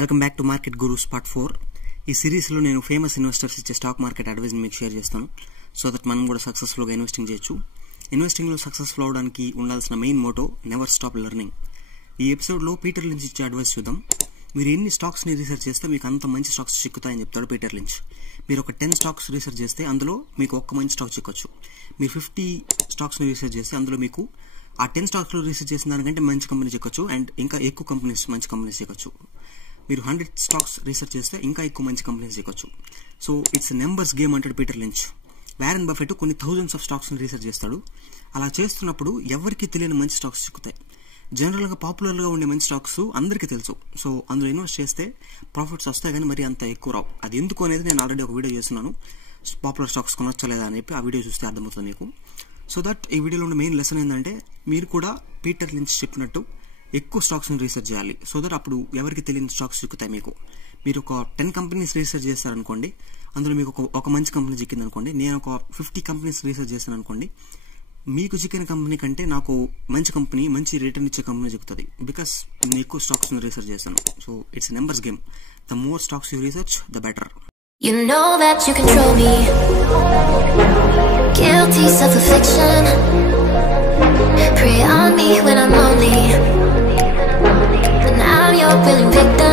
Welcome back to market gurus part 4. ఈ సిరీస్లో నేను ఫేమస్ ఇన్వెస్టర్స్ ఇచ్చే స్టాక్ మార్కెట్ అడ్వైజ్ని మీకు షేర్ చేస్తాను. సో దట్ మనం కూడా సక్సెస్ఫుల్గా ఇన్వెస్టింగ్ చేయొచ్చు. ఇన్వెస్టింగ్లో సక్సెస్ఫుల్ అవడానికి ఉండాల్సిన main motto never stop learning. ఈ ఎపిసోడ్లో పీటర్ లించ్ ఇచ్చే అడ్వైస్ చూద్దాం. మీరు ఎన్ని స్టాక్స్ని రీసెర్చ్ చేస్తే మీకు అంత మంచి స్టాక్స్ చిక్కుతాయని చెప్తాడు పీటర్ లించ్. మీరు ఒక 10 స్టాక్స్ రీసెర్చ్ చేస్తే అందులో మీకు ఒక్క మంచి స్టాక్ చిక్కొచ్చు. మీరు 50 స్టాక్స్ని రీసెర్చ్ చేస్తే అందులో మీకు ఆ 10 స్టాక్స్లో రీసెర్చ్ చేసిన దానికంటే మంచి కంపెనీ చిక్కొచ్చు అండ్ ఇంకా ఎక్కువ కంపెనీస్ మంచి కంపెనీస్ చిక్కొచ్చు. మీరు 100 స్టాక్స్ రీసెర్చ్ చేస్తే ఇంకా ఎక్కువ మంచి కంపెనీస్ చిక్కొచ్చు. సో ఇట్స్ నెంబర్స్ గేమ్ అంటాడు పీటర్ లించ్. వారెన్ బఫెట్ కొన్ని థౌజండ్స్ ఆఫ్ స్టాక్స్ని రీసెర్చ్ చేస్తాడు. అలా చేస్తున్నప్పుడు ఎవరికి తెలియని మంచి స్టాక్స్ చిక్కుతాయి. జనరల్గా పాపులర్గా ఉండే మంచి స్టాక్స్ అందరికీ తెలుసు. సో అందులో ఇన్వెస్ట్ చేస్తే ప్రాఫిట్స్ వస్తాయి కానీ మరి అంత ఎక్కువ రావు. అది ఎందుకు అనేది నేను ఆల్రెడీ ఒక వీడియో చేస్తున్నాను, పాపులర్ స్టాక్స్ కొనొచ్చలేదా అని చెప్పి. ఆ వీడియో చూస్తే అర్థమవుతుంది మీకు. సో దట్ ఈ వీడియోలో ఉన్న మెయిన్ లెసన్ ఏంటంటే మీరు కూడా పీటర్ లించ్ చెప్పినట్టు ఎక్కువ స్టాక్స్ని రీసెర్చ్ చేయాలి. సో దట్ అప్పుడు ఎవరికి తెలియని స్టాక్స్ చిక్కుతాయి మీకు. మీరు ఒక 10 కంపెనీస్ రీసెర్చ్ చేస్తారనుకోండి, అందులో మీకు ఒక మంచి కంపెనీ చిక్కింది అనుకోండి. నేను ఒక 50 కంపెనీస్ రీసెర్చ్ చేస్తాను అనుకోండి, మీకు చిక్కిన కంపెనీ కంటే నాకు మంచి కంపెనీ, మంచి రిటర్న్ ఇచ్చే కంపెనీ చిక్కుతుంది. బికాస్ నేను ఎక్కువ స్టాక్స్ని రీసెర్చ్ చేస్తాను. So it's numbers game. The more stocks you research the better. You know that you control me. Guilty self-affliction. Prey on me when I'm lonely. And I'm your willing victim.